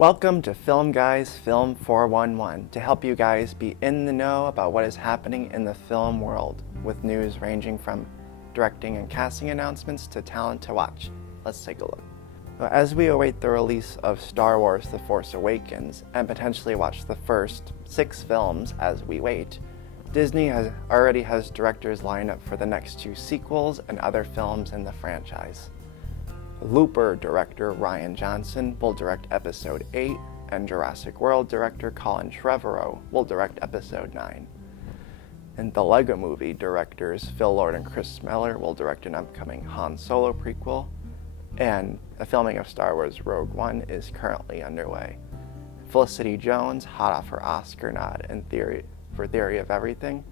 Welcome to Film Guys Film 411 to help you guys be in the know about what is happening in the film world, with news ranging from directing and casting announcements to talent to watch. Let's take a look. As we await the release of Star Wars The Force Awakens and potentially watch the first 6 films as we wait, Disney already has directors lined up for the next 2 sequels and other films in the franchise. Looper director Rian Johnson will direct Episode 8, and Jurassic World director Colin Trevorrow will direct Episode 9. And the Lego Movie directors Phil Lord and Chris Miller will direct an upcoming Han Solo prequel, and the filming of Star Wars Rogue One is currently underway. Felicity Jones, hot off her Oscar nod for Theory of Everything,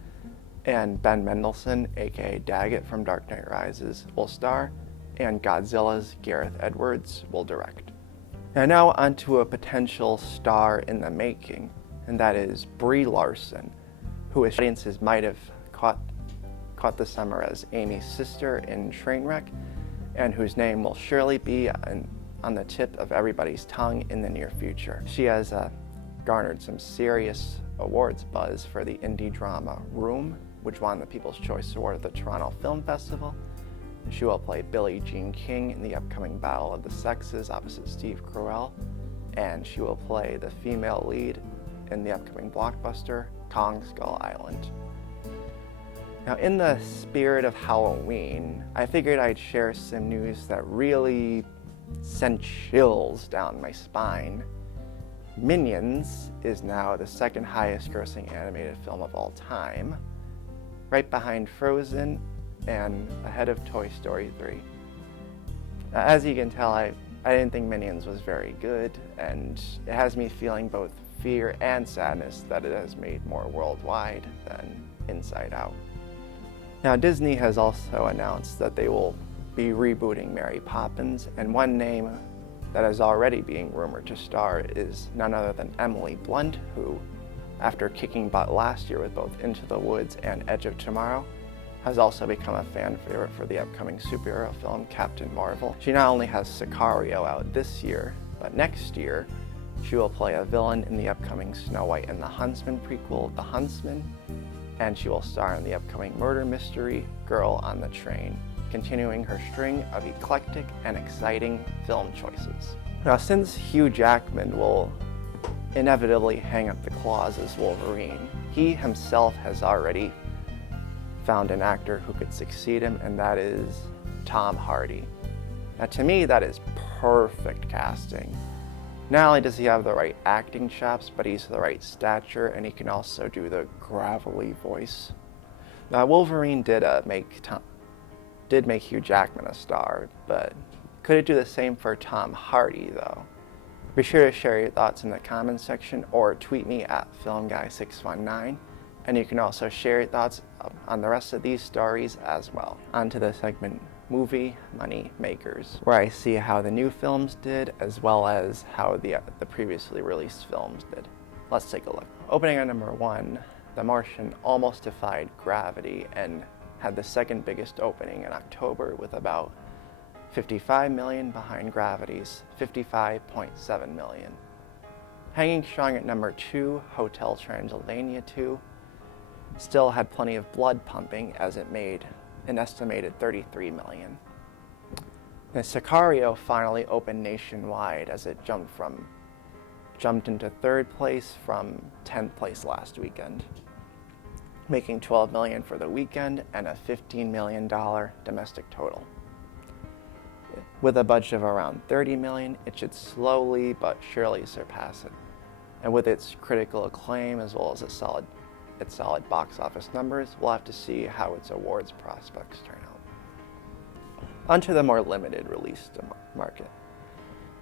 and Ben Mendelsohn, aka Daggett from Dark Knight Rises, will star, and Godzilla's Gareth Edwards will direct. Now onto a potential star in the making, and that is Brie Larson, who audiences might have caught this summer as Amy's sister in Trainwreck, and whose name will surely be on the tip of everybody's tongue in the near future. She has garnered some serious awards buzz for the indie drama Room, which won the People's Choice Award at the Toronto Film Festival. She will play Billie Jean King in the upcoming Battle of the Sexes opposite Steve Carell, and she will play the female lead in the upcoming blockbuster Kong Skull Island. Now, in the spirit of Halloween, I figured I'd share some news that really sent chills down my spine. Minions is now the second highest grossing animated film of all time, right behind Frozen and ahead of Toy Story 3. As you can tell, I didn't think Minions was very good, and it has me feeling both fear and sadness that it has made more worldwide than Inside Out. Now, Disney has also announced that they will be rebooting Mary Poppins, and one name that is already being rumored to star is none other than Emily Blunt, who, after kicking butt last year with both Into the Woods and Edge of Tomorrow, has also become a fan favorite for the upcoming superhero film Captain Marvel. She not only has Sicario out this year, but next year she will play a villain in the upcoming Snow White and the Huntsman prequel, The Huntsman, and she will star in the upcoming murder mystery Girl on the Train, continuing her string of eclectic and exciting film choices. Now, since Hugh Jackman will inevitably hang up the claws as Wolverine, he himself has already found an actor who could succeed him, and that is Tom Hardy. Now, to me, that is perfect casting. Not only does he have the right acting chops, but he's the right stature, and he can also do the gravelly voice. Now, Wolverine did make Hugh Jackman a star, but could it do the same for Tom Hardy, though? Be sure to share your thoughts in the comments section or tweet me at FilmGuy619. And you can also share your thoughts on the rest of these stories as well. On to the segment Movie Money Makers, where I see how the new films did as well as how the previously released films did. Let's take a look. Opening at number 1, The Martian almost defied gravity and had the second biggest opening in October with about $55 million behind Gravity's $55.7 million. Hanging strong at number 2, Hotel Transylvania 2 still had plenty of blood pumping as it made an estimated $33 million. And Sicario finally opened nationwide as it jumped into 3rd place from 10th place last weekend, making $12 million for the weekend and a $15 million domestic total. With a budget of around $30 million, it should slowly but surely surpass it. And with its critical acclaim as well as its solid box office numbers, we'll have to see how its awards prospects turn out. Onto the more limited release market.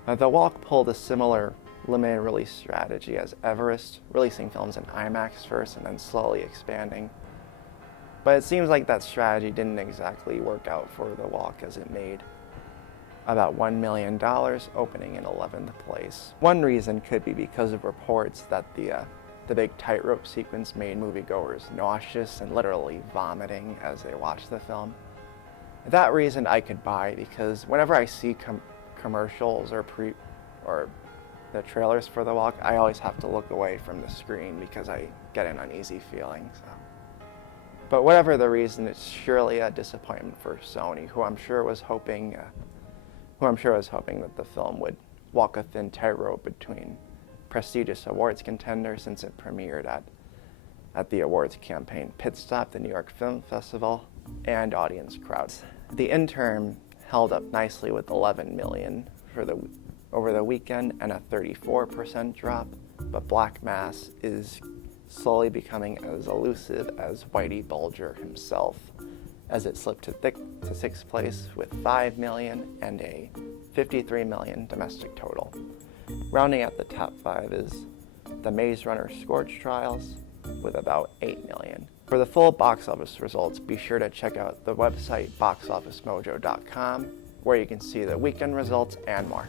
The Walk pulled a similar limited release strategy as Everest, releasing films in IMAX first and then slowly expanding. But it seems like that strategy didn't exactly work out for The Walk, as it made about $1 million, opening in 11th place. One reason could be because of reports that the big tightrope sequence made moviegoers nauseous and literally vomiting as they watched the film. That reason I could buy, because whenever I see commercials or the trailers for The Walk, I always have to look away from the screen because I get an uneasy feeling. So. But whatever the reason, it's surely a disappointment for Sony, who I'm sure was hoping that the film would walk a thin tightrope between prestigious awards contenders, since it premiered at the awards campaign Pit Stop, the New York Film Festival, and audience crowds. The Intern held up nicely with 11 million over the weekend and a 34% drop, but Black Mass is slowly becoming as elusive as Whitey Bulger himself, as it slipped to sixth place with 5 million and a 53 million domestic total. Rounding out the top 5 is The Maze Runner Scourge Trials with about 8 million. For the full box office results, be sure to check out the website boxofficemojo.com, where you can see the weekend results and more.